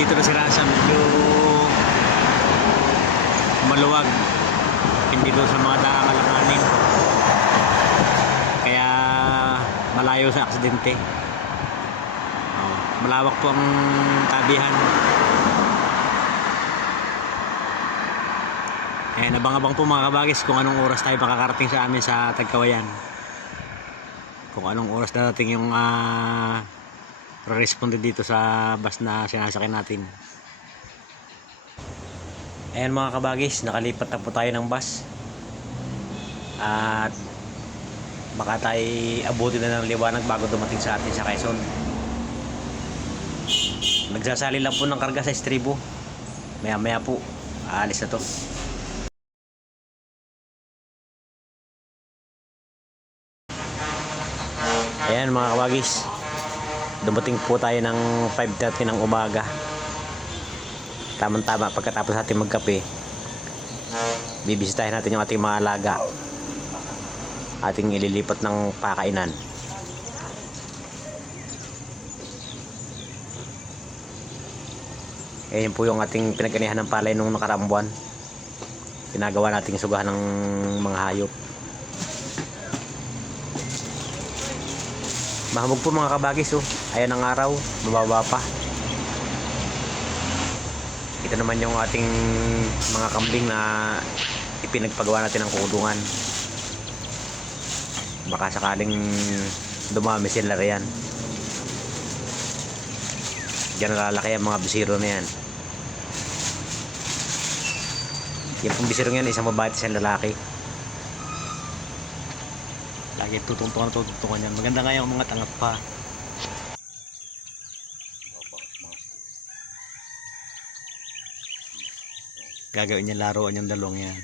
dito na sila sa medyo maluwag, hindi doon sa mga daangalanganin, kaya malayo sa aksidente. Malawak po ang tabihan. Abang-abang po mga kabagis kung anong oras tayo makakarating sa amin sa Tagkawayan, kung anong oras darating yung re-responde dito sa bus na sinasakyan natin. Ayan mga kabagis, nakalipat na po tayo ng bus at baka tayo abutin na ng liwanag bago dumating sa atin sa Quezon. Nagsasali lang po ng karga sa estribo, maya maya po aalis na to. Ayan mga kabagis, dumating po tayo ng 5:30 ng umaga, tamang tama pagkatapos natin magkape. Bibisitahin natin yung ating mga alaga, ating ililipat ng pakainan. Ayan po yung ating pinag-anihan ng palay nung nakaraang buwan, ginagawa nating sugahan ng mga hayop. Mahamog po mga kabagis, oh. Ayan ang araw, mababa pa. Ito naman yung ating mga kambing na ipinagpagawa natin ng kulungan, baka sakaling dumami sila riyan. Diyan nalalaki ang mga bisiro na yan. Yung pong bisiro yan, isang babae at isang lalaki. Lagi tutungtungan yan. Maganda nga yung mga tangap pa. Gagawin niya laruan yung dalawang yan.